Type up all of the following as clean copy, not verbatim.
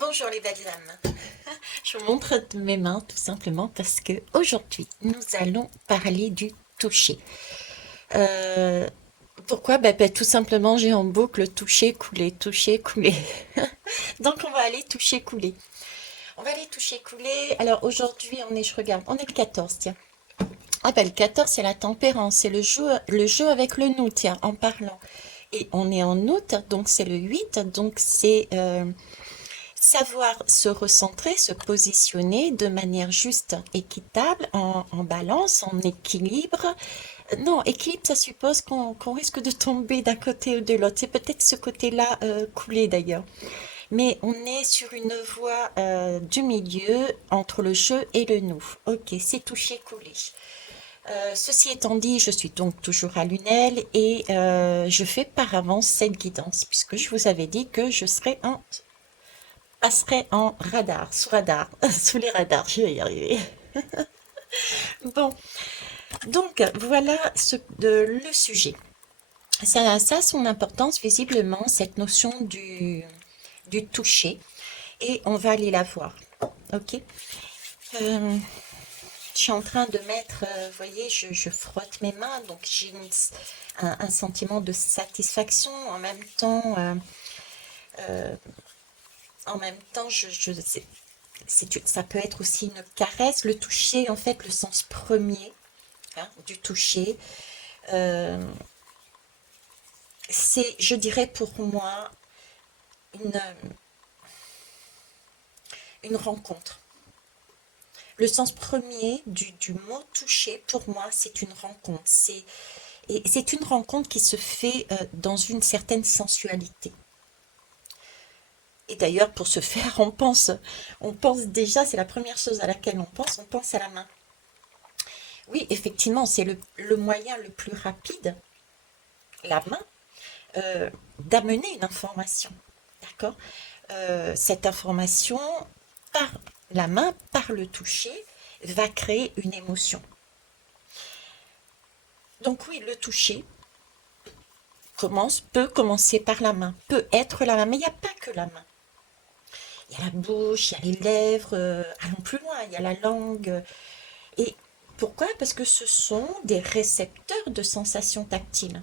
Bonjour les belles âmes. Je vous montre mes mains tout simplement parce que aujourd'hui nous allons parler du toucher. Euh, Pourquoi? Tout simplement j'ai en boucle toucher, couler, toucher, couler. Donc on va aller toucher, couler. On va aller toucher, couler. Alors aujourd'hui je regarde, on est le 14, tiens. Ah le 14 c'est la tempérance, c'est le jeu avec le nous, tiens, en parlant. Et on est en août, donc c'est le 8, donc c'est savoir se recentrer, se positionner de manière juste, équitable, en balance, en équilibre. Non, équilibre, ça suppose qu'on risque de tomber d'un côté ou de l'autre. C'est peut-être ce côté-là coulé d'ailleurs. Mais on est sur une voie du milieu entre le jeu et le nous. Ok, c'est touché, coulé. Ceci étant dit, je suis donc toujours à Lunel et je fais par avance cette guidance puisque je vous avais dit que je serais passerait en radar, sous les radars, je vais y arriver. Bon, donc voilà le sujet. Ça a son importance visiblement, cette notion du toucher, et on va aller la voir. Ok. Euh, je suis en train de mettre, vous voyez, je frotte mes mains, donc j'ai un sentiment de satisfaction euh, en même temps, ça peut être aussi une caresse. Le toucher, en fait, le sens premier du toucher, euh, c'est, je dirais pour moi, une, une rencontre. Le sens premier du mot toucher, pour moi, c'est une rencontre. Et c'est une rencontre qui se fait dans une certaine sensualité. Et d'ailleurs, pour ce faire, on pense déjà, c'est la première chose à laquelle on pense à la main. Oui, effectivement, c'est le moyen le plus rapide, la main, d'amener une information. D'accord? Cette information, par la main, par le toucher, va créer une émotion. Donc oui, le toucher peut commencer par la main, peut être la main, mais il n'y a pas que la main. Il y a la bouche, il y a les lèvres, allons plus loin, il y a la langue. Et pourquoi? Parce que ce sont des récepteurs de sensations tactiles.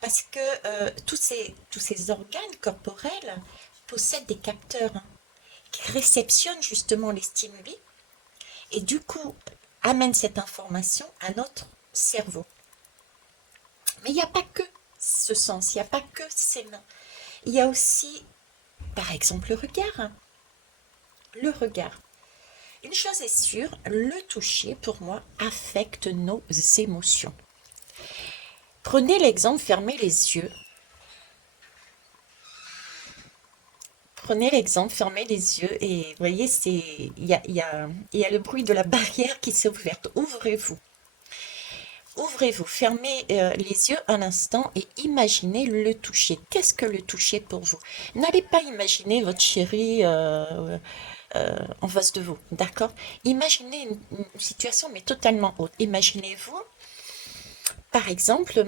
Parce que tous ces organes corporels possèdent des capteurs qui réceptionnent justement les stimuli et du coup amènent cette information à notre cerveau. Mais il n'y a pas que ce sens, il n'y a pas que ces mains. Il y a aussi, par exemple, le regard. Le regard. Une chose est sûre, le toucher, pour moi, affecte nos émotions. Prenez l'exemple, fermez les yeux. Prenez l'exemple, fermez les yeux et vous voyez, il y a le bruit de la barrière qui s'est ouverte. Ouvrez-vous. Ouvrez-vous, fermez les yeux un instant et imaginez le toucher. Qu'est-ce que le toucher pour vous? N'allez pas imaginer votre chéri en face de vous, d'accord? Imaginez une situation mais totalement autre. Imaginez-vous, par exemple,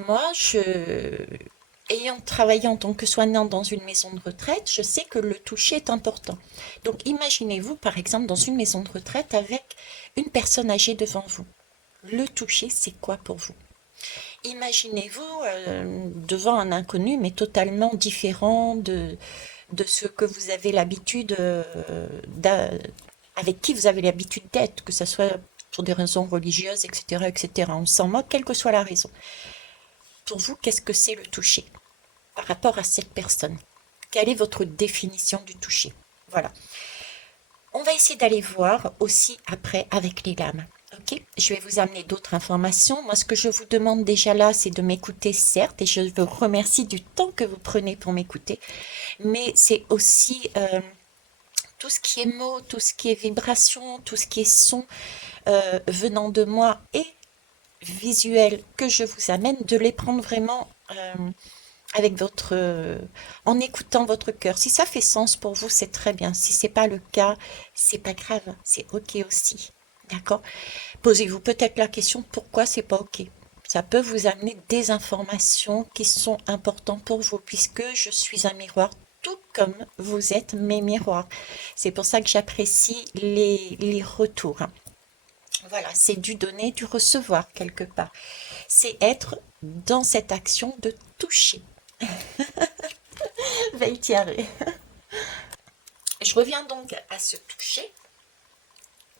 ayant travaillé en tant que soignante dans une maison de retraite, je sais que le toucher est important. Donc imaginez-vous, par exemple, dans une maison de retraite avec une personne âgée devant vous. Le toucher, c'est quoi pour vous? Imaginez-vous devant un inconnu, mais totalement différent de ce que vous avez l'habitude, avec qui vous avez l'habitude d'être, que ce soit pour des raisons religieuses, etc., etc. On s'en moque, quelle que soit la raison. Pour vous, qu'est-ce que c'est le toucher par rapport à cette personne? Quelle est votre définition du toucher? Voilà. On va essayer d'aller voir aussi après avec les lames. Ok, je vais vous amener d'autres informations. Moi, ce que je vous demande déjà là, c'est de m'écouter, certes, et je vous remercie du temps que vous prenez pour m'écouter, mais c'est aussi tout ce qui est mots, tout ce qui est vibration, tout ce qui est son venant de moi et visuel que je vous amène, de les prendre vraiment avec en écoutant votre cœur. Si ça fait sens pour vous, c'est très bien. Si c'est pas le cas, c'est pas grave, c'est ok aussi. D'accord? Posez-vous peut-être la question pourquoi c'est pas ok. Ça peut vous amener des informations qui sont importantes pour vous, puisque je suis un miroir tout comme vous êtes mes miroirs. C'est pour ça que j'apprécie les retours. Voilà, c'est du donner, du recevoir quelque part. C'est être dans cette action de toucher. Veitiare. Je reviens donc à ce toucher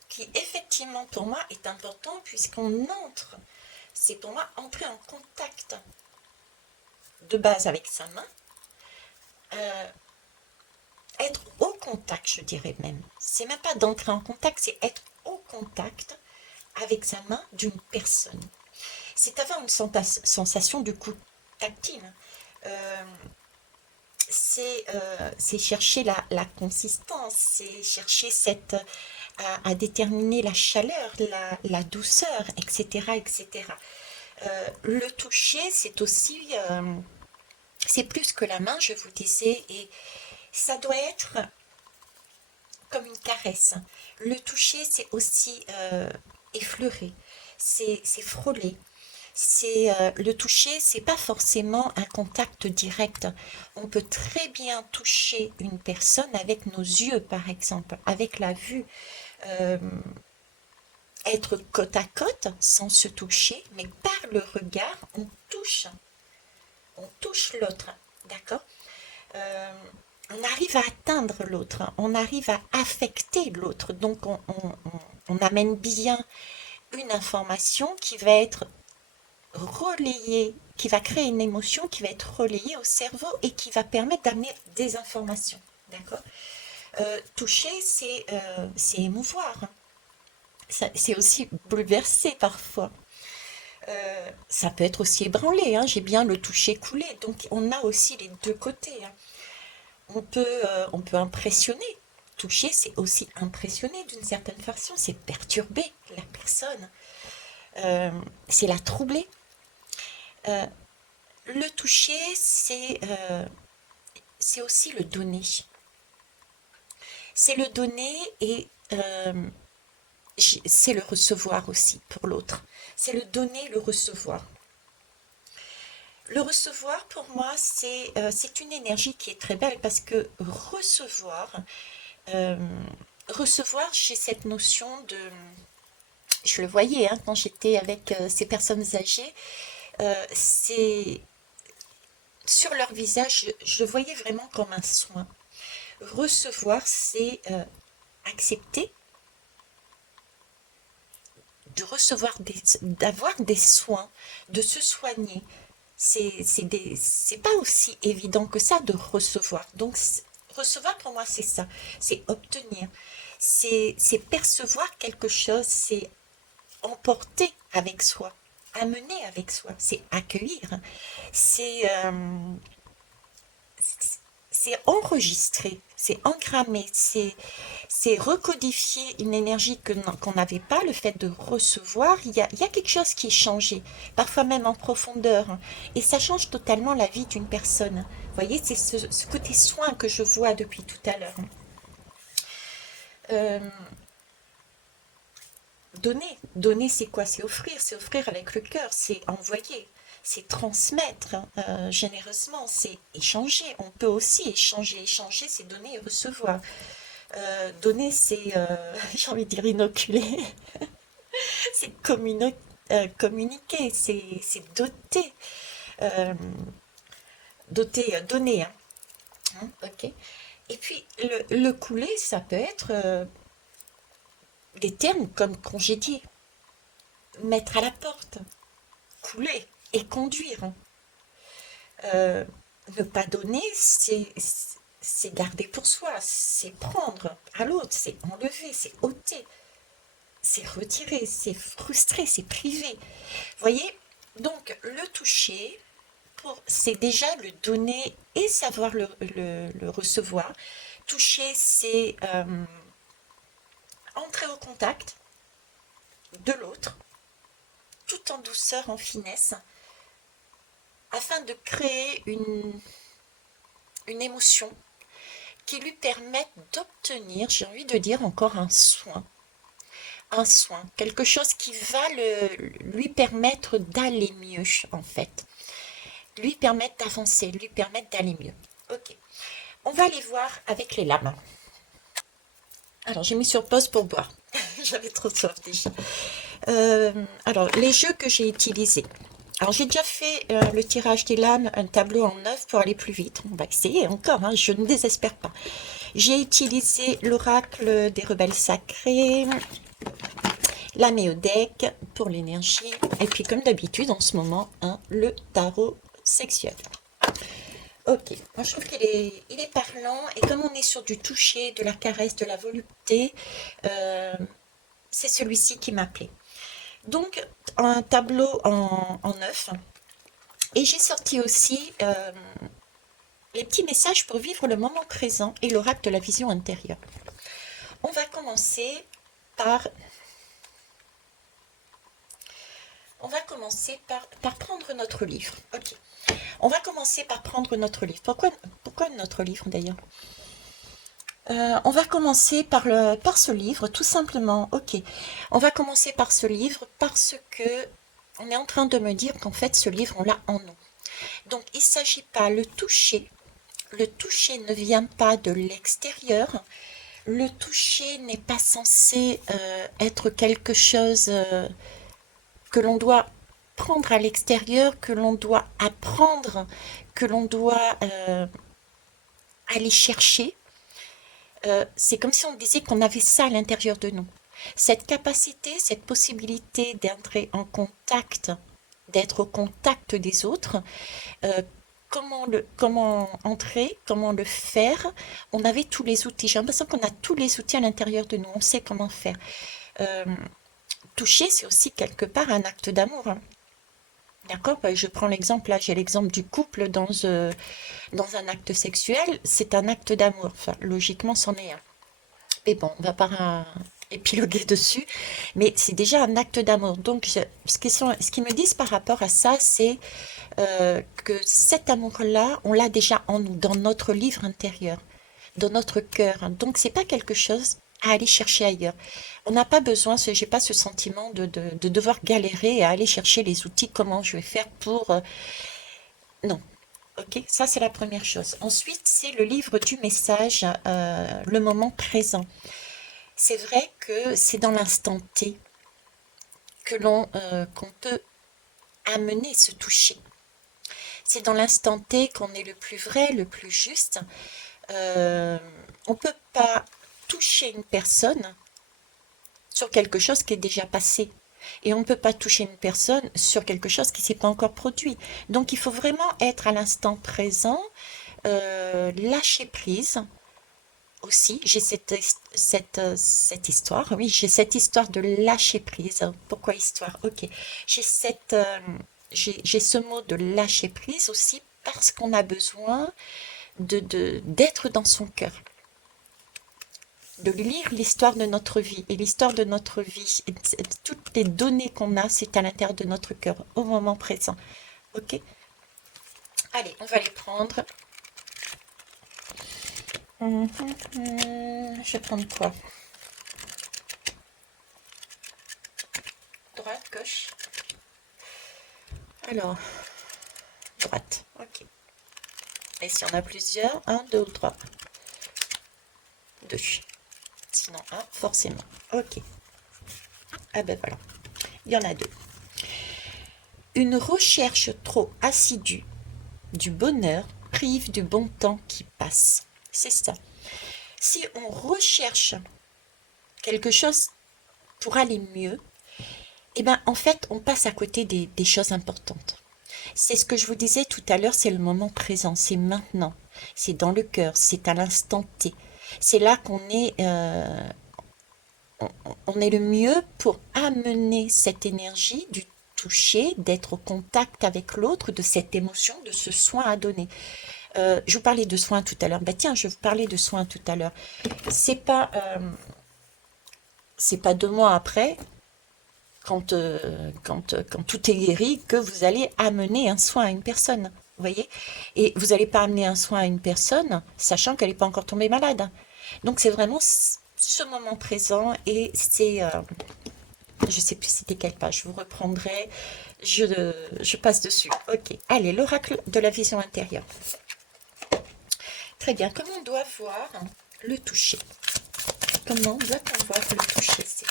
qui effectivement pour moi est important puisqu'on entre. C'est pour moi entrer en contact de base avec sa main. Être au contact, je dirais même. C'est même pas d'entrer en contact, c'est être au contact avec sa main d'une personne. C'est avoir une sensation du coup tactile. Euh, c'est chercher la consistance, c'est chercher à déterminer la chaleur, la douceur, etc. etc. Le toucher, c'est aussi, c'est plus que la main, je vous disais, et ça doit être comme une caresse. Le toucher, c'est aussi effleurer, c'est frôler. Le toucher, c'est pas forcément un contact direct. On peut très bien toucher une personne avec nos yeux, par exemple, avec la vue. Euh, Être côte à côte sans se toucher, mais par le regard, on touche l'autre, d'accord. Euh, on arrive à atteindre l'autre, on arrive à affecter l'autre, donc on amène bien une information qui va être relayée, qui va créer une émotion qui va être relayée au cerveau et qui va permettre d'amener des informations, d'accord. Toucher, c'est émouvoir, hein. C'est aussi bouleverser parfois. Ça peut être aussi ébranlé, hein. J'ai bien le toucher coulé, donc on a aussi les deux côtés, hein. On peut impressionner. Toucher, c'est aussi impressionner d'une certaine façon, c'est perturber la personne, euh, c'est la troubler. Euh, le toucher, c'est aussi le donner. C'est le donner et c'est le recevoir aussi pour l'autre. C'est le donner, le recevoir. Le recevoir, pour moi, c'est une énergie qui est très belle parce que euh, recevoir, j'ai cette notion de... Je le voyais hein, quand j'étais avec ces personnes âgées, c'est sur leur visage, je le voyais vraiment comme un soin. Recevoir, c'est accepter de recevoir d'avoir des soins, de se soigner. C'est pas aussi évident que ça de recevoir. Donc, recevoir pour moi, c'est ça. C'est obtenir. C'est percevoir quelque chose. C'est emporter avec soi. Amener avec soi. C'est accueillir. C'est c'est enregistrer, c'est engrammer, c'est recodifier une énergie qu'on n'avait pas, le fait de recevoir, il y a quelque chose qui est changé, parfois même en profondeur, hein, et ça change totalement la vie d'une personne. Vous voyez, c'est ce côté soin que je vois depuis tout à l'heure. Euh, donner c'est quoi? C'est offrir avec le cœur, c'est envoyer, c'est transmettre hein, généreusement, c'est échanger. On peut aussi échanger, c'est donner et recevoir. Donner, c'est, j'ai envie de dire inoculer, c'est communiquer, c'est doter, euh, donner. Hein. Hein, ok. Et puis le couler, ça peut être des termes comme congédier, mettre à la porte, couler et conduire. Hein. Euh, Ne pas donner, c'est garder pour soi, c'est prendre à l'autre, c'est enlever, c'est ôter, c'est retirer, c'est frustrer, c'est priver. Vous voyez? Donc, le toucher, c'est déjà le donner et savoir le recevoir. Toucher, c'est entrer au contact de l'autre, tout en douceur, en finesse, afin de créer une émotion qui lui permette d'obtenir, j'ai envie de dire encore un soin, quelque chose qui va lui permettre d'aller mieux en fait, lui permettre d'avancer, lui permettre d'aller mieux. Ok. On va aller voir avec les lames. Alors, j'ai mis sur pause pour boire. J'avais trop de soif déjà. Alors, les jeux que j'ai utilisés. Alors, j'ai déjà fait le tirage des lames, un tableau en 9 pour aller plus vite. On va essayer encore, hein, je ne désespère pas. J'ai utilisé l'oracle des rebelles sacrés, la méodec pour l'énergie, et puis comme d'habitude en ce moment, hein, le tarot sexuel. Ok, moi je trouve il est parlant, et comme on est sur du toucher, de la caresse, de la volupté, c'est celui-ci qui m'a plu. Donc, un tableau en 9. Et j'ai sorti aussi les petits messages pour vivre le moment présent et l'oracle de la vision intérieure. On va commencer par... par prendre notre livre. Ok. On va commencer par prendre notre livre. Pourquoi notre livre d'ailleurs? On va commencer par ce livre, tout simplement. Ok. On va commencer par ce livre parce que on est en train de me dire qu'en fait, ce livre, on l'a en nous. Donc, il ne s'agit pas le toucher. Le toucher ne vient pas de l'extérieur. Le toucher n'est pas censé être quelque chose que l'on doit prendre à l'extérieur, que l'on doit apprendre, que l'on doit aller chercher. C'est comme si on disait qu'on avait ça à l'intérieur de nous. Cette capacité, cette possibilité d'entrer en contact, d'être au contact des autres, comment entrer, comment le faire. On avait tous les outils. J'ai l'impression qu'on a tous les outils à l'intérieur de nous. On sait comment faire. Euh, toucher, c'est aussi quelque part un acte d'amour. Hein. D'accord? Je prends l'exemple, là, j'ai l'exemple du couple dans un acte sexuel. C'est un acte d'amour. Enfin, logiquement, c'en est un. Mais bon, on va pas épiloguer dessus. Mais c'est déjà un acte d'amour. Donc, ce qu'ils me disent par rapport à ça, c'est que cet amour-là, on l'a déjà en nous, dans notre livre intérieur, dans notre cœur. Donc, c'est pas quelque chose à aller chercher ailleurs. On n'a pas besoin, j'ai pas ce sentiment de devoir galérer à aller chercher les outils, comment je vais faire pour... non. Ok, ça c'est la première chose. Ensuite, c'est le livre du message, le moment présent. C'est vrai que c'est dans l'instant T qu'on peut amener ce toucher. C'est dans l'instant T qu'on est le plus vrai, le plus juste. On ne peut pas toucher une personne sur quelque chose qui est déjà passé. Et on ne peut pas toucher une personne sur quelque chose qui ne s'est pas encore produit. Donc il faut vraiment être à l'instant présent, lâcher prise. Aussi, j'ai cette histoire, oui, j'ai cette histoire de lâcher prise. Pourquoi histoire? Ok, j'ai j'ai ce mot de lâcher prise aussi parce qu'on a besoin d'être dans son cœur, de lire l'histoire de notre vie. Et l'histoire de notre vie, toutes les données qu'on a, c'est à l'intérieur de notre cœur, au moment présent. Ok? Allez, on va les prendre. Je vais prendre quoi? Droite, gauche. Alors, droite. Ok. Et si on a plusieurs, un, deux ou trois? Deux. Sinon un, forcément. Ok. Ah ben voilà. Il y en a deux. Une recherche trop assidue du bonheur prive du bon temps qui passe. C'est ça. Si on recherche quelque chose pour aller mieux, eh ben en fait, on passe à côté des choses importantes. C'est ce que je vous disais tout à l'heure, c'est le moment présent, c'est maintenant, c'est dans le cœur, c'est à l'instant T. C'est là on est le mieux pour amener cette énergie du toucher, d'être au contact avec l'autre, de cette émotion, de ce soin à donner. Je vous parlais de soins tout à l'heure. Bah tiens, je vous parlais de soins tout à l'heure. C'est pas, c'est pas 2 mois après, quand tout est guéri, que vous allez amener un soin à une personne. Vous voyez? Et vous n'allez pas amener un soin à une personne, sachant qu'elle n'est pas encore tombée malade. Donc c'est vraiment ce moment présent et c'est, je sais plus c'était quelle page, je vous reprendrai, je passe dessus. Ok, allez, l'oracle de la vision intérieure. Très bien. Comment on doit voir le toucher? Comment doit-on voir le toucher? C'est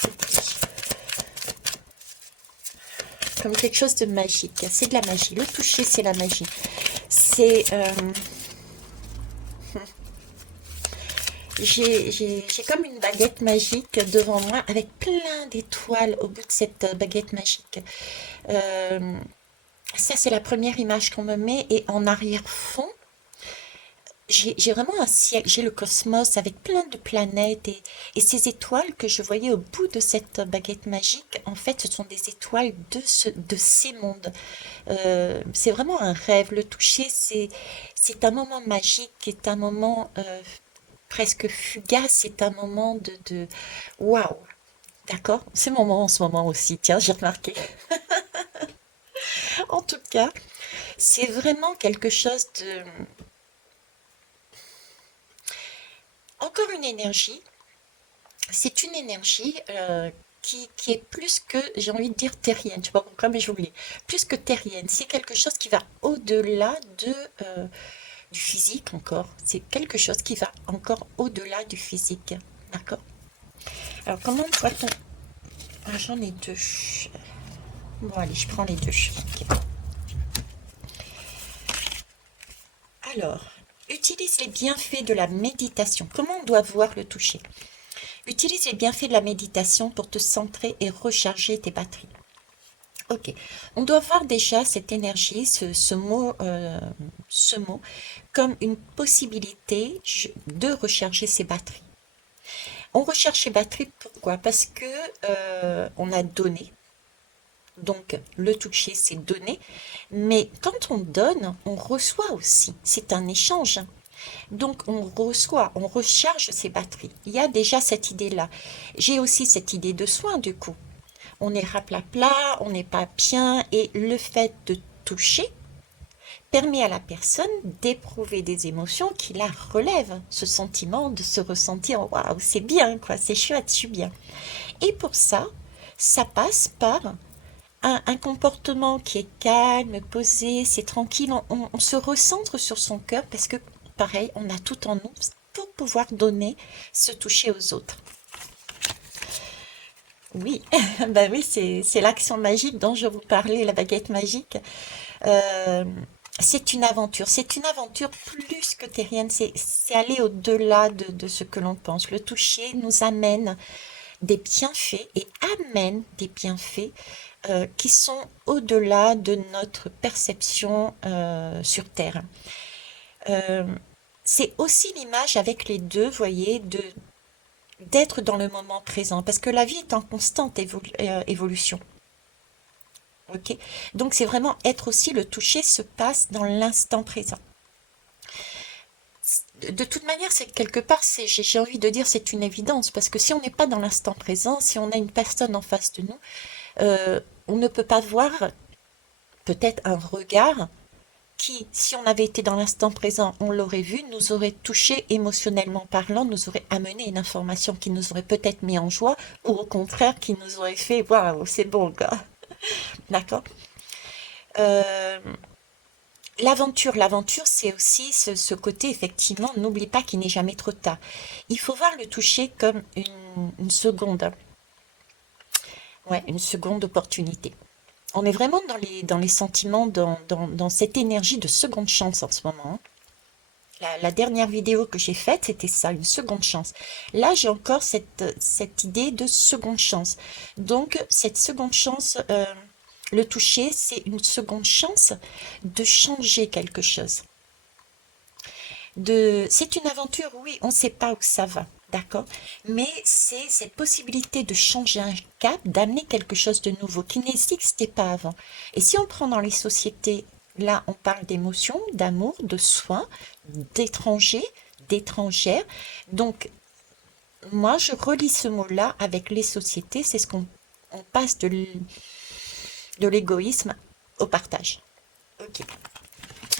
comme quelque chose de magique. C'est de la magie. Le toucher, c'est la magie. C'est... j'ai comme une baguette magique devant moi avec plein d'étoiles au bout de cette baguette magique. Euh, Ça, c'est la première image qu'on me met. Et en arrière-fond, j'ai vraiment un ciel, j'ai le cosmos avec plein de planètes et ces étoiles que je voyais au bout de cette baguette magique, en fait, ce sont des étoiles de ces mondes. C'est vraiment un rêve. Le toucher, c'est un moment magique, c'est un moment presque fugace, c'est un moment de waouh, d'accord? C'est mon moment en ce moment aussi, tiens, j'ai remarqué. En tout cas, c'est vraiment quelque chose de... Encore une énergie. C'est une énergie qui est plus que, j'ai envie de dire terrienne, je sais pas pourquoi, mais j'oublie. Plus que terrienne, c'est quelque chose qui va au-delà du physique encore. C'est quelque chose qui va encore au-delà du physique. D'accord? Alors, comment doit-on... Ah, j'en ai deux. Bon, allez, je prends les deux. Ok. Alors, utilise les bienfaits de la méditation. Comment on doit voir le toucher? Utilise les bienfaits de la méditation pour te centrer et recharger tes batteries. Ok, on doit voir déjà cette énergie, ce mot comme une possibilité de recharger ses batteries. On recharge ses batteries, pourquoi? Parce que on a donné, donc le toucher c'est donner, mais quand on donne, on reçoit aussi, c'est un échange. Donc on reçoit, on recharge ses batteries. Il y a déjà cette idée-là. J'ai aussi cette idée de soin du coup. On est raplapla, on n'est pas bien, et le fait de toucher permet à la personne d'éprouver des émotions qui la relèvent, ce sentiment de se ressentir waouh, c'est bien quoi, c'est chouette, je suis bien. Et pour ça, ça passe par un comportement qui est calme, posé, c'est tranquille, on se recentre sur son cœur parce que pareil, on a tout en nous pour pouvoir donner, se toucher aux autres. Oui, ben oui, c'est l'action magique dont je vous parlais, la baguette magique. Euh, c'est une aventure plus que terrienne, c'est aller au-delà de ce que l'on pense. Le toucher nous amène des bienfaits et amène des bienfaits qui sont au-delà de notre perception sur Terre. Euh, c'est aussi l'image avec les deux, voyez, d'être dans le moment présent, parce que la vie est en constante évolution. Ok, donc c'est vraiment être aussi, le toucher se passe dans l'instant présent. De toute manière, c'est quelque part, j'ai envie de dire, c'est une évidence, parce que si on n'est pas dans l'instant présent, si on a une personne en face de nous, on ne peut pas voir peut-être un regard qui, si on avait été dans l'instant présent, on l'aurait vu, nous aurait touché émotionnellement parlant, nous aurait amené une information qui nous aurait peut-être mis en joie, ou au contraire qui nous aurait fait, waouh, c'est bon, quoi. D'accord? Euh, l'aventure, c'est aussi ce côté, effectivement, n'oublie pas qu'il n'est jamais trop tard. Il faut voir le toucher comme une seconde, ouais, une seconde opportunité. On est vraiment dans les sentiments, dans cette énergie de seconde chance en ce moment, hein. La dernière vidéo que j'ai faite, c'était ça, une seconde chance. Là, j'ai encore cette idée de seconde chance. Donc, cette seconde chance, le toucher, c'est une seconde chance de changer quelque chose. C'est une aventure, oui, on ne sait pas où ça va, d'accord? Mais c'est cette possibilité de changer un cap, d'amener quelque chose de nouveau qui n'existait pas avant. Et si on prend dans les sociétés, là, on parle d'émotion, d'amour, de soins, d'étrangers, d'étrangères. Donc, moi, je relie ce mot-là avec les sociétés, c'est ce qu'on on passe de l'égoïsme au partage. Ok.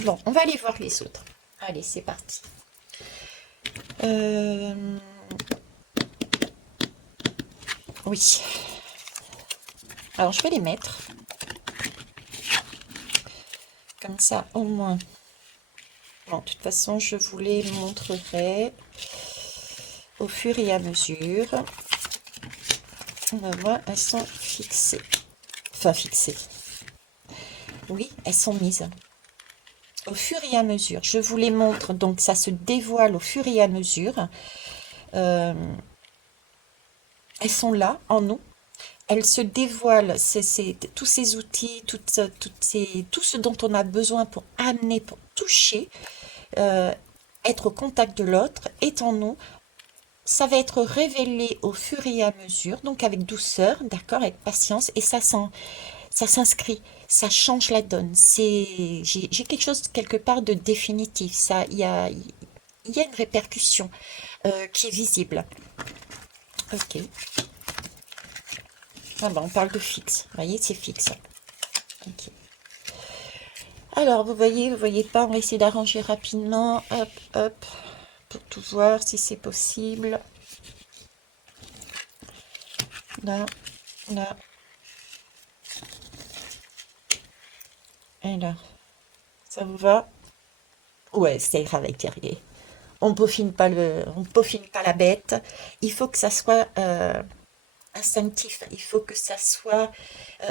Bon, on va aller voir les autres. Allez, c'est parti. Euh, oui. Alors, je vais les mettre. Comme ça, au moins. Bon, de toute façon, je vous les montrerai au fur et à mesure. On va voir, elles sont fixées. Enfin, fixées. Oui, elles sont mises. Au fur et à mesure. Je vous les montre, donc ça se dévoile au fur et à mesure. Euh, elles sont là, en nous. Elles se dévoilent, tous ces outils, tout ce dont on a besoin pour amener, pour toucher, euh, être au contact de l'autre, est en nous. Ça va être révélé au fur et à mesure, donc avec douceur, d'accord, avec patience, et ça s'inscrit, ça change la donne. J'ai quelque chose quelque part de définitif. Il y a une répercussion qui est visible. Ok. Ah ben, on parle de fixe. Vous voyez, c'est fixe. Ok. Alors, vous voyez pas, on va essayer d'arranger rapidement. Hop, hop, pour tout voir si c'est possible. Là, là, et là. Ça vous va? Ouais, ça ira avec Terrier. On peaufine pas la bête. Il faut que ça soit instinctif. Il faut que ça soit.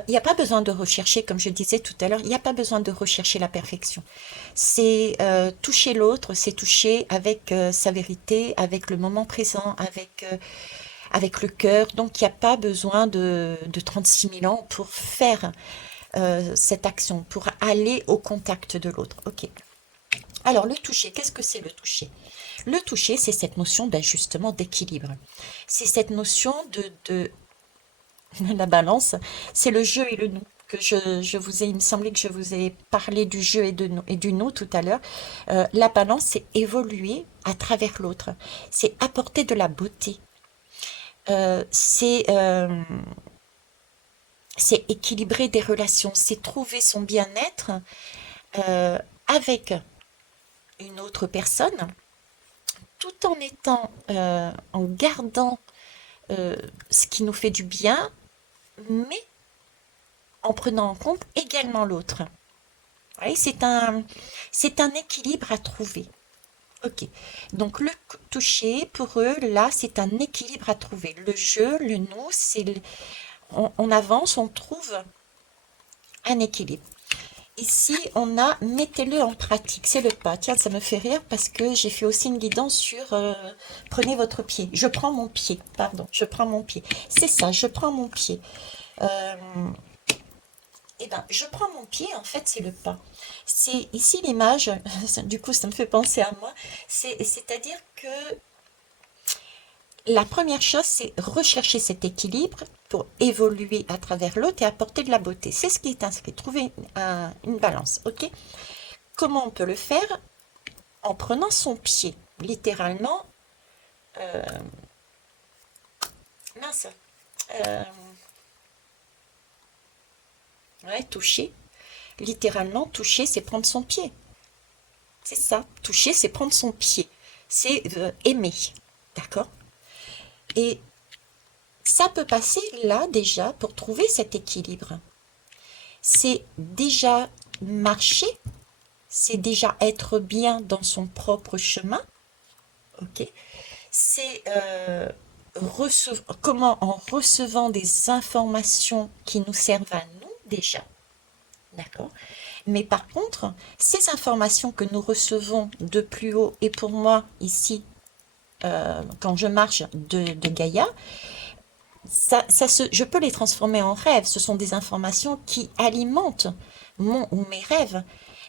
Il n'y a pas besoin de rechercher, comme je disais tout à l'heure, il n'y a pas besoin de rechercher la perfection. C'est toucher l'autre, c'est toucher avec sa vérité, avec le moment présent, avec le cœur. Donc il n'y a pas besoin de 36 000 ans pour faire cette action, pour aller au contact de l'autre. Ok. Alors le toucher, qu'est-ce que c'est le toucher? Le toucher, c'est cette notion d'ajustement, d'équilibre. C'est cette notion de la balance, c'est le jeu et le nous. Il me semblait que je vous ai parlé du jeu et du nous tout à l'heure. La balance, c'est évoluer à travers l'autre. C'est apporter de la beauté. Euh, c'est euh, c'est équilibrer des relations. C'est trouver son bien-être euh, avec une autre personne, tout en en gardant euh, ce qui nous fait du bien, mais en prenant en compte également l'autre. Oui, c'est un équilibre à trouver. Ok. Donc le toucher, pour eux, là, c'est un équilibre à trouver. Le jeu, le nous, on avance, on trouve un équilibre. Ici, on a mettez-le en pratique. C'est le pas. Tiens, ça me fait rire parce que j'ai fait aussi une guidance sur prenez votre pied. Je prends mon pied. Pardon, je prends mon pied. C'est ça, je prends mon pied. Euh, Eh ben, je prends mon pied, en fait, c'est le pas. C'est ici l'image, du coup, ça me fait penser à moi. C'est-à-dire que la première chose, c'est rechercher cet équilibre pour évoluer à travers l'autre et apporter de la beauté. C'est ce qui est inscrit. Trouver une balance, ok? Comment on peut le faire? En prenant son pied, littéralement, euh, mince, euh, ouais, toucher. Littéralement, toucher, c'est prendre son pied. C'est ça. Toucher, c'est prendre son pied. C'est aimer. D'accord? Et ça peut passer là déjà pour trouver cet équilibre. C'est déjà marcher, c'est déjà être bien dans son propre chemin. Ok? C'est comment en recevant des informations qui nous servent à nous déjà. D'accord? Mais par contre, ces informations que nous recevons de plus haut, et pour moi ici, quand je marche de Gaïa, je peux les transformer en rêves. Ce sont des informations qui alimentent mon ou mes rêves.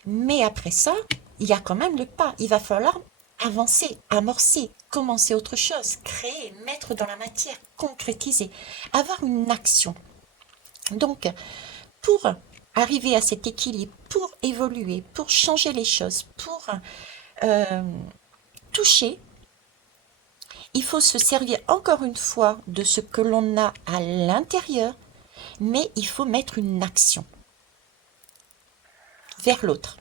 Mais après ça, il y a quand même le pas. Il va falloir avancer, amorcer, commencer autre chose, créer, mettre dans la matière, concrétiser, avoir une action. Donc, pour arriver à cet équilibre, pour évoluer, pour changer les choses, pour euh, toucher, il faut se servir encore une fois de ce que l'on a à l'intérieur, mais il faut mettre une action vers l'autre,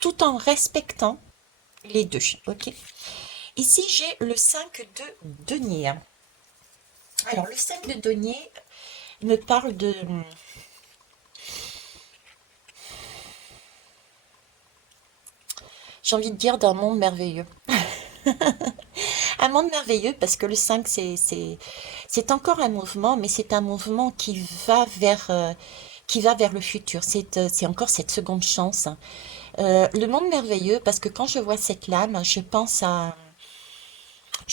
tout en respectant les deux. Ok. Ici, j'ai le 5 de denier. Alors, le 5 de denier me parle de... j'ai envie de dire d'un monde merveilleux. Un monde merveilleux parce que le 5, c'est encore un mouvement, mais c'est un mouvement qui va vers le futur. C'est encore cette seconde chance. Le monde merveilleux parce que quand je vois cette lame, je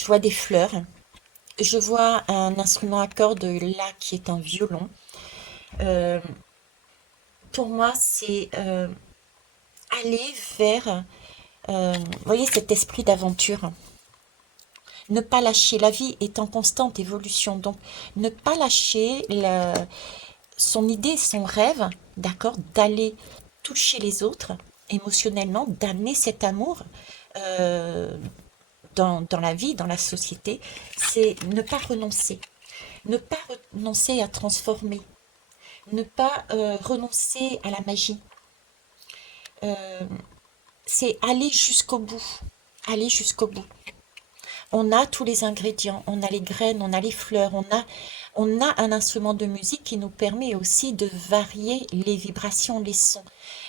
vois des fleurs, je vois un instrument à cordes là qui est un violon. Euh, pour moi, c'est aller vers, vous voyez, cet esprit d'aventure. Ne pas lâcher. La vie est en constante évolution. Donc, ne pas lâcher son idée, son rêve, d'accord, d'aller toucher les autres émotionnellement, d'amener cet amour euh, dans la vie, dans la société, c'est ne pas renoncer. Ne pas renoncer à transformer. Ne pas renoncer à la magie. Euh, c'est aller jusqu'au bout. Aller jusqu'au bout. On a tous les ingrédients, on a les graines, on a les fleurs, on a un instrument de musique qui nous permet aussi de varier les vibrations, les sons.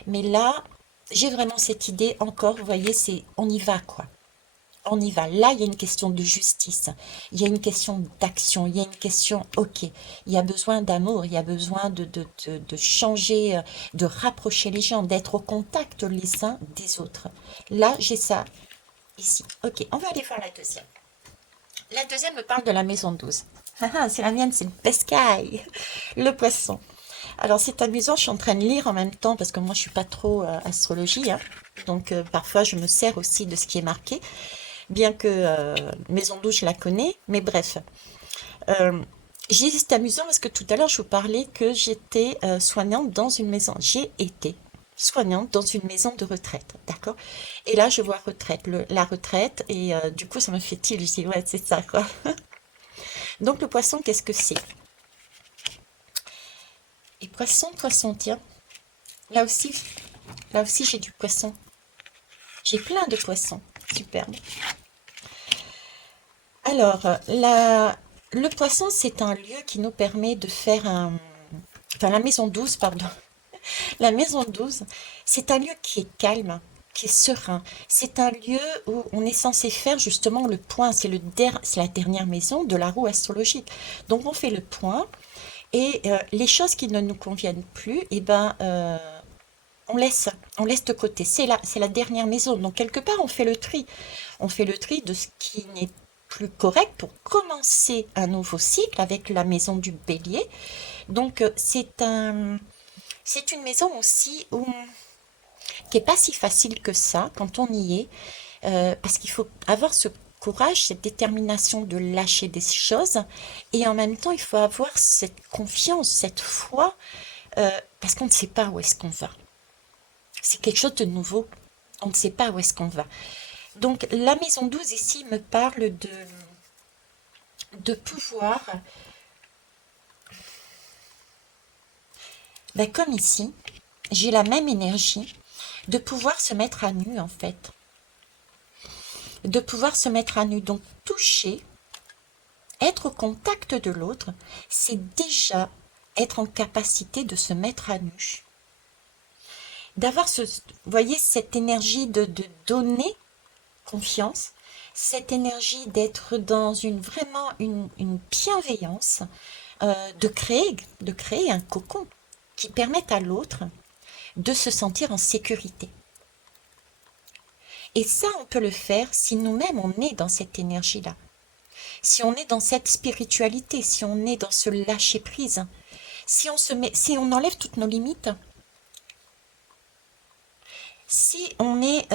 Mais là, j'ai vraiment cette idée encore, vous voyez, c'est on y va quoi. On y va. Là, il y a une question de justice, il y a une question d'action, il y a une question, ok, il y a besoin d'amour, il y a besoin de changer, de rapprocher les gens, d'être au contact les uns des autres. Là, j'ai ça ici. Ok, on va aller voir la deuxième. La deuxième me parle de la maison 12. Ah, ah, c'est la mienne, c'est le pescaille, le poisson. Alors c'est amusant, je suis en train de lire en même temps parce que moi je suis pas trop astrologie, hein. Donc parfois je me sers aussi de ce qui est marqué, bien que maison 12 je la connais, mais bref. Euh, j'ai dit c'est amusant parce que tout à l'heure je vous parlais que j'étais soignante dans une maison. J'ai été soignante dans une maison de retraite, d'accord? Et là je vois retraite, la retraite, et du coup ça me fait tilt, je dis ouais c'est ça quoi. Donc le poisson, qu'est-ce que c'est? Et poisson, poisson, tiens. Là aussi, là aussi j'ai du poisson. J'ai plein de poissons. Superbe. Alors, le poisson, c'est un lieu qui nous permet de faire un... Enfin, la maison 12, pardon. La maison 12, c'est un lieu qui est calme, qui est serein. C'est un lieu où on est censé faire justement le point. C'est la dernière maison de la roue astrologique. Donc, on fait le point. Et les choses qui ne nous conviennent plus, eh ben, on laisse de côté. C'est la dernière maison. Donc, quelque part, on fait le tri. On fait le tri de ce qui n'est plus correct pour commencer un nouveau cycle avec la maison du bélier. Donc, c'est une maison aussi qui est pas si facile que ça quand on y est, parce qu'il faut avoir ce courage, cette détermination de lâcher des choses, et en même temps, il faut avoir cette confiance, cette foi, parce qu'on ne sait pas où est-ce qu'on va. C'est quelque chose de nouveau. On ne sait pas où est-ce qu'on va. Donc, la maison 12 ici me parle de pouvoir, ben, comme ici, j'ai la même énergie, de pouvoir se mettre à nu en fait. De pouvoir se mettre à nu. Donc, toucher, être au contact de l'autre, c'est déjà être en capacité de se mettre à nu. D'avoir vous voyez, cette énergie de donner confiance, cette énergie d'être dans vraiment une bienveillance, de créer un cocon qui permette à l'autre de se sentir en sécurité. Et ça, on peut le faire si nous-mêmes on est dans cette énergie-là. Si on est dans cette spiritualité, si on est dans ce lâcher prise, si on enlève toutes nos limites, si on est,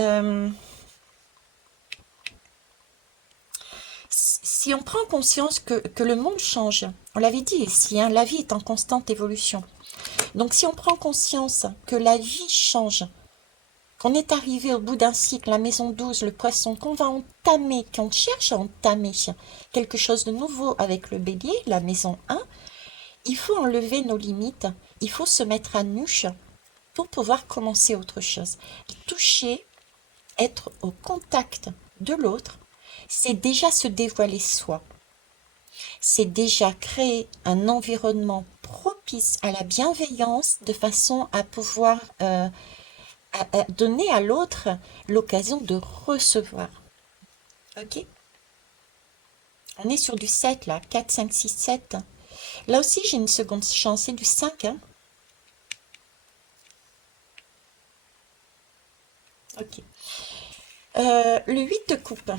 si on prend conscience que le monde change, on l'avait dit ici, hein, la vie est en constante évolution. Donc si on prend conscience que la vie change, qu'on est arrivé au bout d'un cycle, la maison 12, le poisson, qu'on va entamer, qu'on cherche à entamer quelque chose de nouveau avec le bélier, la maison 1, il faut enlever nos limites, il faut se mettre à nu pour pouvoir commencer autre chose. Toucher, être au contact de l'autre, c'est déjà se dévoiler soi. C'est déjà créer un environnement propice à la bienveillance de façon à pouvoir à donner à l'autre l'occasion de recevoir. Ok? On est sur du 7 là, 4, 5, 6, 7. Là aussi, j'ai une seconde chance, c'est du 5. Hein. Ok. Le 8 de coupe.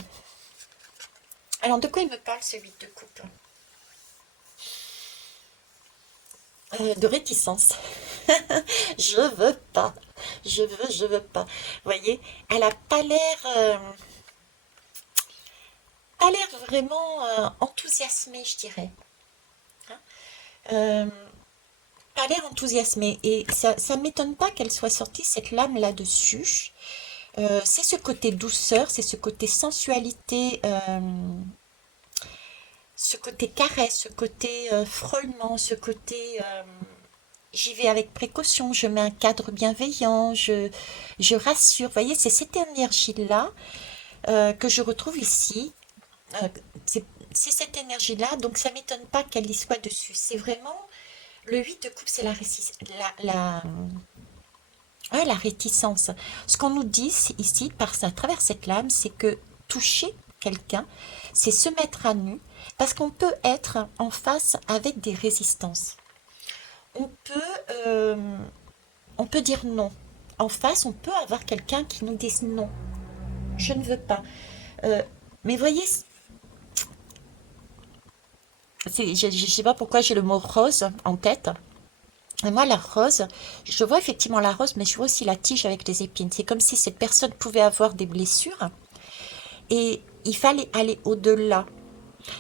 Alors, de quoi il me parle ce 8 de coupe? De réticence. Je veux pas. Je veux pas. Vous voyez, elle a pas l'air vraiment enthousiasmée, je dirais. Hein. Euh, Pas l'air enthousiasmée. Et ça m'étonne pas qu'elle soit sortie, cette lame là-dessus. C'est ce côté douceur, c'est ce côté sensualité, ce côté caresse, ce côté frôlement, ce côté j'y vais avec précaution, je mets un cadre bienveillant, je rassure. Vous voyez, c'est cette énergie-là que je retrouve ici. Euh, c'est cette énergie-là, donc ça m'étonne pas qu'elle y soit dessus. C'est vraiment le 8 de coupe, c'est ouais, la réticence. Ce qu'on nous dit ici, à travers cette lame, c'est que toucher quelqu'un, c'est se mettre à nu, parce qu'on peut être en face avec des résistances. On peut, euh, on peut dire non. En face, on peut avoir quelqu'un qui nous dise non, je ne veux pas. Euh, mais voyez, je ne sais pas pourquoi j'ai le mot rose en tête. Et moi, la rose, je vois effectivement la rose, mais je vois aussi la tige avec les épines. C'est comme si cette personne pouvait avoir des blessures et il fallait aller au-delà.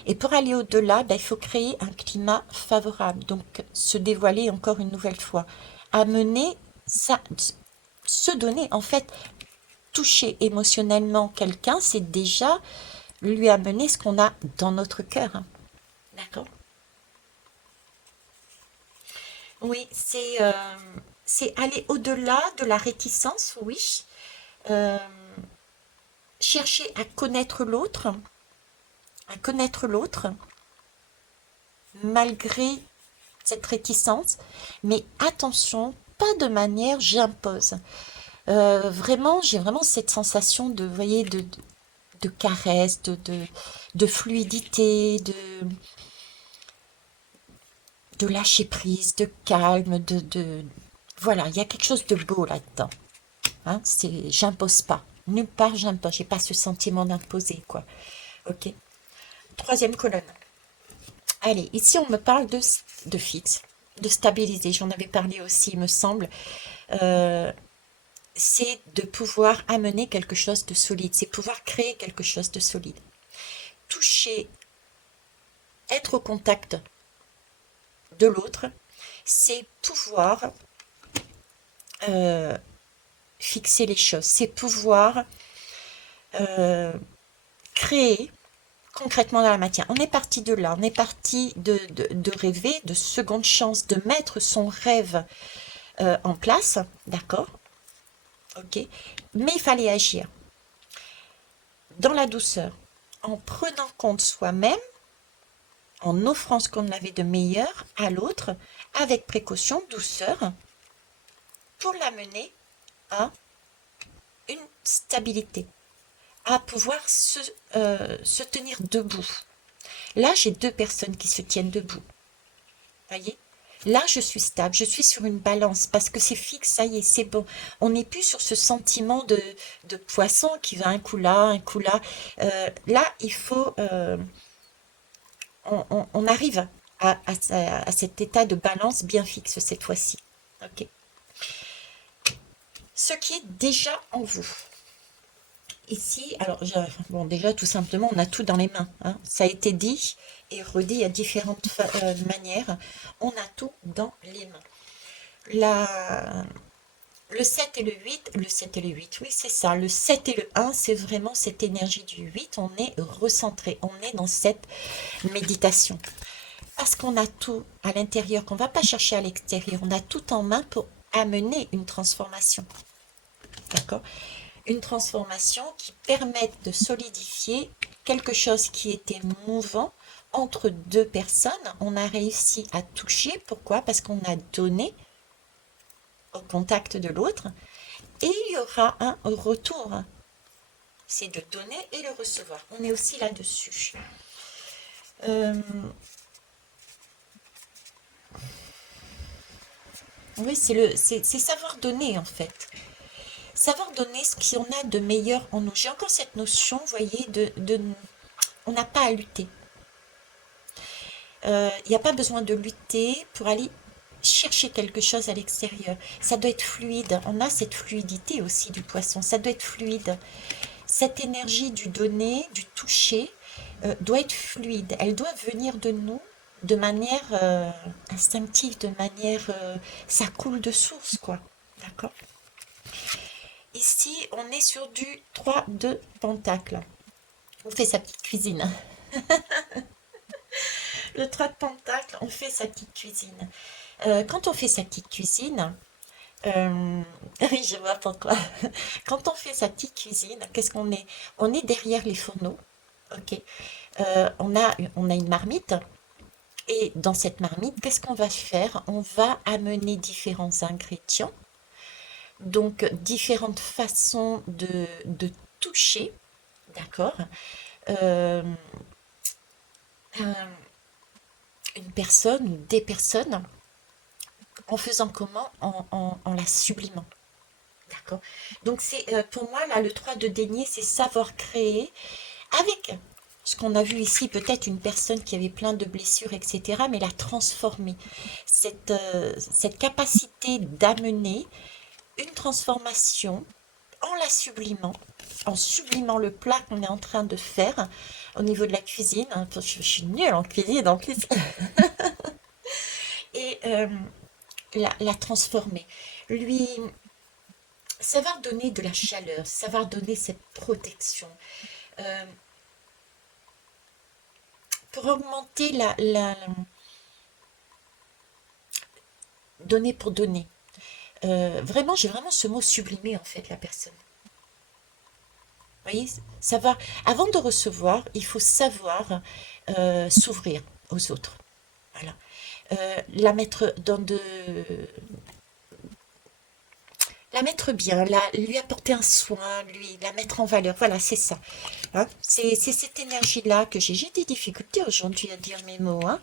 Et pour aller au-delà, ben, il faut créer un climat favorable. Donc, se dévoiler encore une nouvelle fois. Amener ça, se donner, en fait, toucher émotionnellement quelqu'un, c'est déjà lui amener ce qu'on a dans notre cœur. Hein. D'accord? Oui, c'est aller au-delà de la réticence, oui. Euh, Chercher à connaître l'autre, malgré cette réticence, mais attention, pas de manière j'impose. Vraiment, j'ai vraiment cette sensation de, vous voyez, de caresse, de fluidité, de lâcher prise, de calme, voilà, il y a quelque chose de beau là-dedans. Hein, j'impose pas. Nulle part j'impose. J'ai pas ce sentiment d'imposer, quoi. Ok. Troisième colonne. Allez, ici on me parle de fixe, de stabiliser. J'en avais parlé aussi, il me semble. Euh, c'est de pouvoir amener quelque chose de solide. C'est pouvoir créer quelque chose de solide. Toucher, être au contact de l'autre, c'est pouvoir euh, fixer les choses. C'est pouvoir euh, créer concrètement dans la matière. On est parti de là, on est parti de rêver, de seconde chance, de mettre son rêve en place, d'accord? Ok. Mais il fallait agir dans la douceur, en prenant compte soi-même, en offrant ce qu'on avait de meilleur à l'autre, avec précaution, douceur, pour l'amener à une stabilité, à pouvoir se tenir debout. Là, j'ai deux personnes qui se tiennent debout. Voyez? Là, je suis stable, je suis sur une balance parce que c'est fixe, ça y est, c'est bon. On n'est plus sur ce sentiment de poisson qui va un coup là, un coup là. Là, il faut, on arrive à cet état de balance bien fixe cette fois-ci. Ok. Ce qui est déjà en vous. Ici, alors, bon, déjà, tout simplement, on a tout dans les mains. Hein. Ça a été dit et redit à différentes manières. On a tout dans les mains. La, le 7 et le 8, le 7 et le 8, oui, c'est ça. Le 7 et le 1, c'est vraiment cette énergie du 8. On est recentré, on est dans cette méditation. Parce qu'on a tout à l'intérieur, qu'on ne va pas chercher à l'extérieur. On a tout en main pour amener une transformation. D'accord? Une transformation qui permette de solidifier quelque chose qui était mouvant entre deux personnes. On a réussi à toucher. Pourquoi? Parce qu'on a donné au contact de l'autre et il y aura un retour. C'est de donner et de recevoir. On est aussi là-dessus. Oui, c'est savoir donner en fait. Savoir donner ce qu'on a de meilleur en nous. J'ai encore cette notion, vous voyez, on n'a pas à lutter. Il n'y a pas besoin de lutter pour aller chercher quelque chose à l'extérieur. Ça doit être fluide. On a cette fluidité aussi du poisson. Ça doit être fluide. Cette énergie du donner, du toucher, doit être fluide. Elle doit venir de nous de manière instinctive, de manière... ça coule de source, quoi. D'accord? Ici, on est sur du 3 de pentacle. On fait sa petite cuisine. Le 3 de pentacle, on fait sa petite cuisine. Quand on fait sa petite cuisine, oui, je vois pourquoi. Quand on fait sa petite cuisine, qu'est-ce qu'on est? On est derrière les fourneaux, ok? On a une marmite, et dans cette marmite, qu'est-ce qu'on va faire? On va amener différents ingrédients, donc différentes façons de toucher, d'accord? Euh, un- une personne ou des personnes en faisant comment? En la sublimant. D'accord. Donc c'est pour moi là le 3 de denier, c'est savoir créer avec ce qu'on a vu ici, peut-être une personne qui avait plein de blessures, etc., mais la transformer. Cette capacité d'amener une transformation en sublimant le plat qu'on est en train de faire au niveau de la cuisine, hein. Je suis nulle en cuisine en plus. Et la transformer. Lui, savoir donner de la chaleur, savoir donner cette protection, euh, pour augmenter donner pour donner. Vraiment, j'ai vraiment ce mot sublimer en fait, la personne. Vous voyez, savoir, avant de recevoir, il faut savoir s'ouvrir aux autres. Voilà. La mettre la mettre bien, lui apporter un soin, la mettre en valeur. Voilà, c'est ça. Hein. C'est cette énergie-là que j'ai. J'ai des difficultés aujourd'hui à dire mes mots. Hein.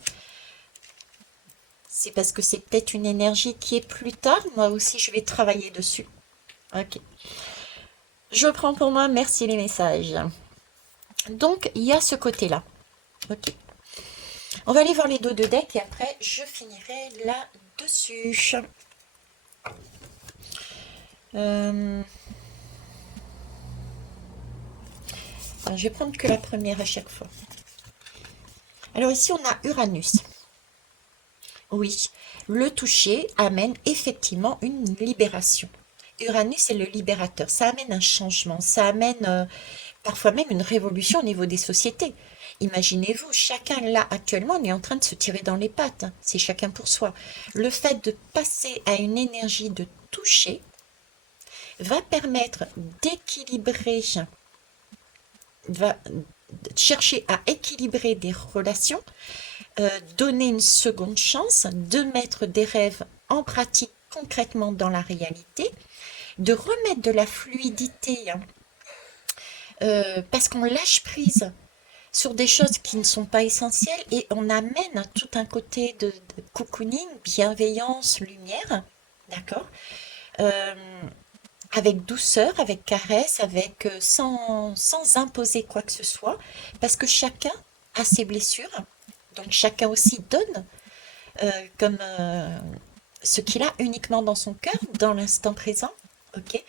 C'est parce que c'est peut-être une énergie qui est plus tard. Moi aussi, je vais travailler dessus. Ok. Je prends pour moi. Merci les messages. Donc, il y a ce côté-là. Ok. On va aller voir les dos de deck et après, je finirai là-dessus. Je vais prendre que la première à chaque fois. Alors ici, on a Uranus. Oui, le toucher amène effectivement une libération. Uranus est le libérateur. Ça amène un changement. Ça amène parfois même une révolution au niveau des sociétés. Imaginez-vous, chacun là actuellement, on est en train de se tirer dans les pattes. Hein. C'est chacun pour soi. Le fait de passer à une énergie de toucher va permettre d'équilibrer, va chercher à équilibrer des relations, donner une seconde chance, de mettre des rêves en pratique concrètement dans la réalité, de remettre de la fluidité, hein, parce qu'on lâche prise sur des choses qui ne sont pas essentielles et on amène tout un côté de cocooning, bienveillance, lumière, d'accord, euh, avec douceur, avec caresse, avec sans imposer quoi que ce soit, parce que chacun a ses blessures, donc chacun aussi donne comme ce qu'il a uniquement dans son cœur, dans l'instant présent, ok?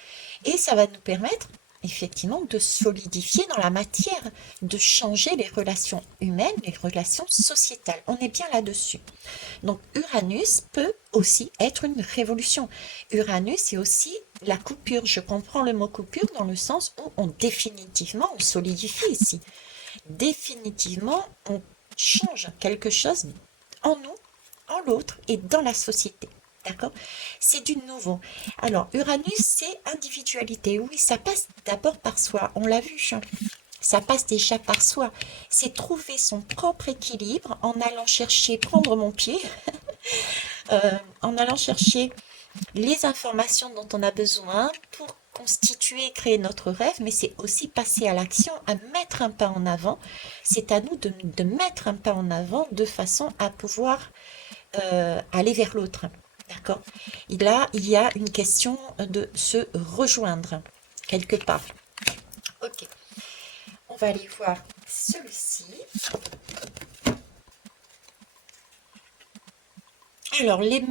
Et ça va nous permettre effectivement de solidifier dans la matière, de changer les relations humaines, les relations sociétales. On est bien là-dessus. Donc Uranus peut aussi être une révolution. Uranus est aussi la coupure. Je comprends le mot coupure dans le sens où on solidifie ici. Définitivement, on change quelque chose en nous, en l'autre et dans la société. D'accord? C'est du nouveau. Alors, Uranus, c'est individualité. Oui, ça passe d'abord par soi. On l'a vu, hein. Ça passe déjà par soi. C'est trouver son propre équilibre en allant chercher, prendre mon pied, en allant chercher les informations dont on a besoin pour constituer, créer notre rêve, mais c'est aussi passer à l'action, à mettre un pas en avant. C'est à nous de mettre un pas en avant de façon à pouvoir aller vers l'autre. D'accord? Et là, il y a une question de se rejoindre quelque part. Ok, on va aller voir celui-ci. Alors, les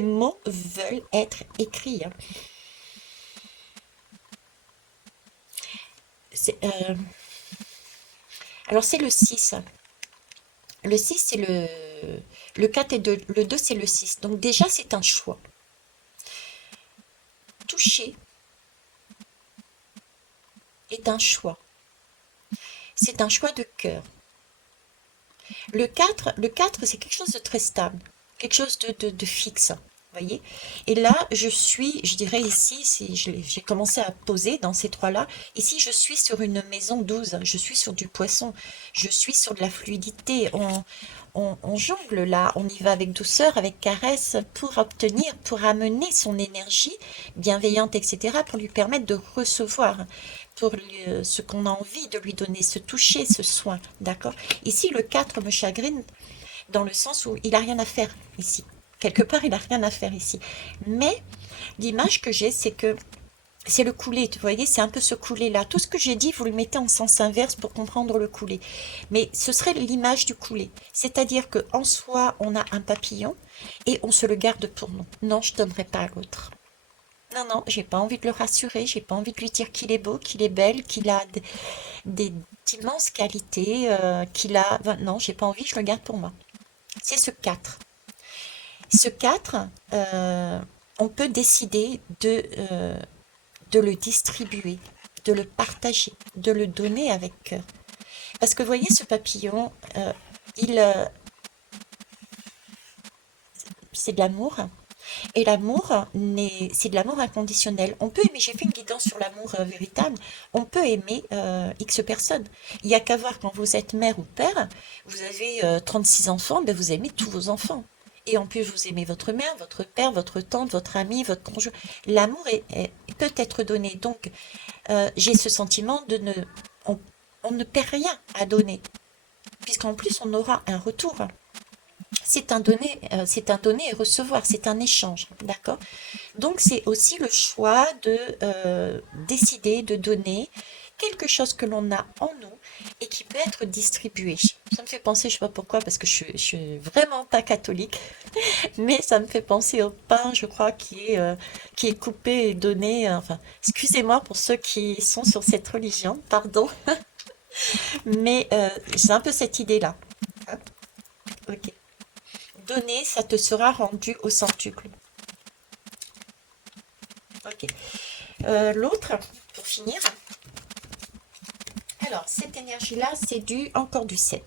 mots veulent être écrits, hein. C'est, alors, c'est le 6. Le 6 c'est le 4 et le 2 c'est le 6. Donc, déjà, c'est un choix. Toucher est un choix. C'est un choix de cœur. Le quatre c'est quelque chose de très stable, quelque chose de fixe, voyez. Et là, je dirais ici, si j'ai commencé à poser dans ces trois-là, ici, je suis sur une maison 12, je suis sur du poisson, je suis sur de la fluidité. On jongle là, on y va avec douceur, avec caresse, pour obtenir, pour amener son énergie bienveillante, etc., pour lui permettre de recevoir, ce qu'on a envie de lui donner, ce toucher, ce soin, d'accord? Ici, le 4 me chagrine dans le sens où il n'a rien à faire ici. Quelque part, il n'a rien à faire ici. Mais l'image que j'ai, c'est que c'est le coulé, vous voyez, c'est un peu ce coulé-là. Tout ce que j'ai dit, vous le mettez en sens inverse pour comprendre le coulé. Mais ce serait l'image du coulé. C'est-à-dire qu'en soi, on a un papillon et on se le garde pour nous. Non, je ne donnerai pas à l'autre. Non, non, j'ai pas envie de le rassurer, j'ai pas envie de lui dire qu'il est beau, qu'il est belle, qu'il a des- d'immenses qualités, qu'il a... ben non, j'ai pas envie, je le garde pour moi. C'est ce 4. Ce 4, on peut décider de le distribuer, de le partager, de le donner avec cœur. Parce que vous voyez, ce papillon, il, c'est de l'amour. Et l'amour, c'est de l'amour inconditionnel. On peut aimer, j'ai fait une guidance sur l'amour véritable, on peut aimer X personnes. Il n'y a qu'à voir quand vous êtes mère ou père, vous avez 36 enfants, ben vous aimez tous vos enfants. Et en plus, vous aimez votre mère, votre père, votre tante, votre ami, votre conjoint. L'amour peut être donné. Donc, j'ai ce sentiment de ne... On, on ne perd rien à donner, puisqu'en plus, on aura un retour. C'est un donner et recevoir, c'est un échange, d'accord? Donc c'est aussi le choix de décider de donner quelque chose que l'on a en nous et qui peut être distribué. Ça me fait penser, je sais pas pourquoi, parce que je suis vraiment pas catholique, mais ça me fait penser au pain, je crois, qui est coupé et donné. Enfin, excusez-moi pour ceux qui sont sur cette religion, pardon, mais j'ai un peu cette idée-là. Hein. Ok. Donner, ça te sera rendu au centuple. Ok. L'autre, pour finir, alors cette énergie-là, c'est encore du 7.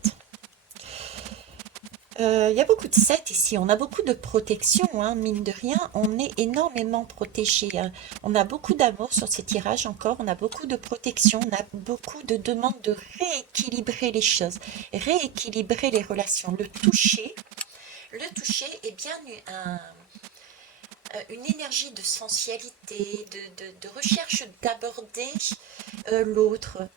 Il y a beaucoup de 7 ici, on a beaucoup de protection, hein, mine de rien, on est énormément protégé, hein. On a beaucoup d'amour sur ces tirages encore, on a beaucoup de protection, on a beaucoup de demandes de rééquilibrer les choses, rééquilibrer les relations. Le toucher est bien une énergie de sensualité, de recherche d'aborder l'autre,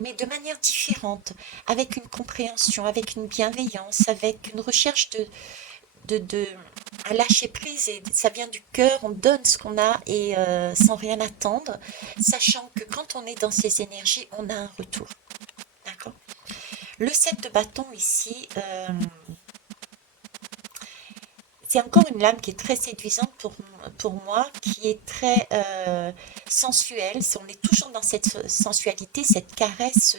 mais de manière différente, avec une compréhension, avec une bienveillance, avec une recherche de à lâcher prise, et ça vient du cœur, on donne ce qu'on a et sans rien attendre, sachant que quand on est dans ces énergies, on a un retour. D'accord? Le 7 de bâton ici, c'est encore une lame qui est très séduisante pour moi, qui est très sensuelle. On est toujours dans cette sensualité, cette caresse,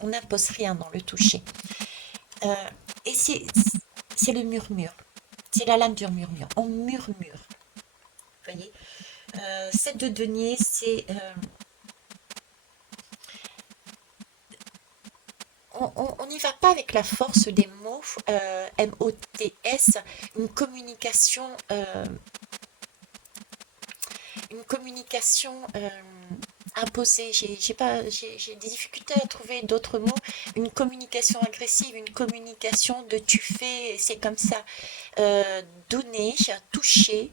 on n'impose rien dans le toucher. Euh, et c'est le murmure. C'est la lame du murmure. On murmure. Vous voyez, 7 de denier, c'est on n'y va pas avec la force des mots, MOTS, une communication, imposée. J'ai des difficultés à trouver d'autres mots. Une communication agressive, une communication de tu fais, c'est comme ça. Donner, toucher,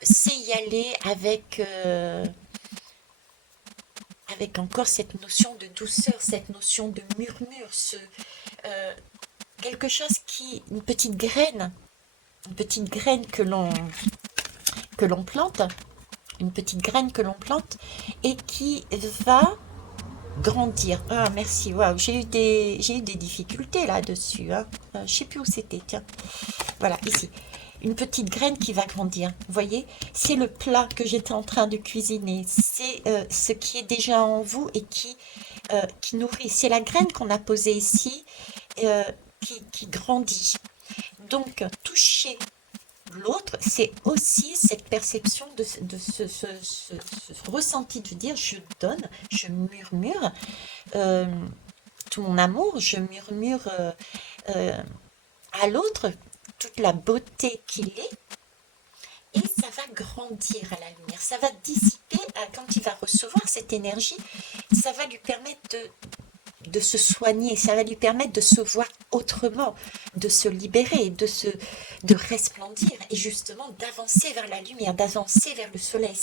c'est y aller avec encore cette notion de douceur, cette notion de murmure, euh, quelque chose une petite graine que l'on plante, une petite graine que l'on plante et qui va grandir. Ah, merci. Waouh, j'ai eu des difficultés là-dessus, hein. Je sais plus où c'était. Tiens, voilà, ici. Une petite graine qui va grandir. Vous voyez, c'est le plat que j'étais en train de cuisiner. C'est ce qui est déjà en vous et qui nourrit. C'est la graine qu'on a posée ici euh, qui grandit. Donc, toucher l'autre, c'est aussi cette perception ce ressenti de dire je donne, je murmure euh, tout mon amour, je murmure euh, à l'autre toute la beauté qu'il est et ça va grandir à la lumière, ça va dissiper quand il va recevoir cette énergie, ça va lui permettre de se soigner, ça va lui permettre de se voir autrement, de se libérer, de resplendir et justement d'avancer vers la lumière, d'avancer vers le soleil.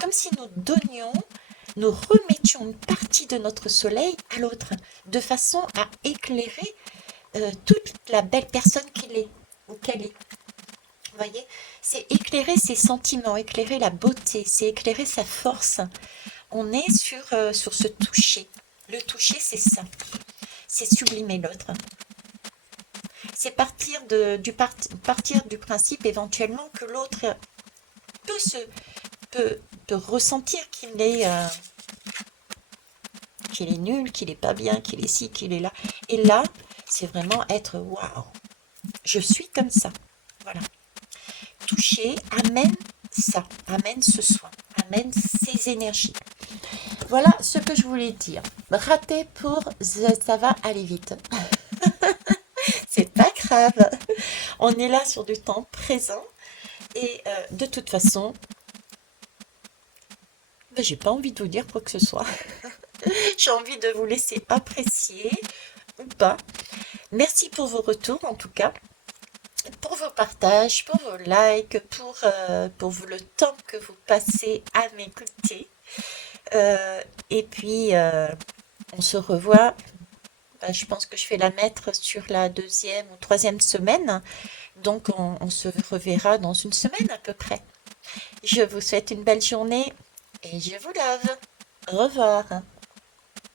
Comme si nous remettions une partie de notre soleil à l'autre, de façon à éclairer toute la belle personne qu'il est ou qu'elle est. Vous voyez, c'est éclairer ses sentiments, éclairer la beauté, c'est éclairer sa force. On est sur ce toucher. Le toucher, c'est ça. C'est sublimer l'autre. C'est partir du principe éventuellement que l'autre peut, se, peut ressentir qu'il est nul, qu'il est pas bien, qu'il est ci, qu'il est là. Et là, c'est vraiment être waouh, je suis comme ça. Voilà. Toucher amène ça, amène ce soin, amène ces énergies. Voilà ce que je voulais dire. Raté pour ça va aller vite. C'est pas grave. On est là sur du temps présent et de toute façon, ben, j'ai pas envie de vous dire quoi que ce soit. J'ai envie de vous laisser apprécier ou pas. Merci pour vos retours en tout cas, pour vos partages, pour vos likes, pour le temps que vous passez à m'écouter. Et puis, on se revoit. Ben, je pense que je vais la mettre sur la deuxième ou troisième semaine. Donc, on se reverra dans une semaine à peu près. Je vous souhaite une belle journée et je vous love. Au revoir.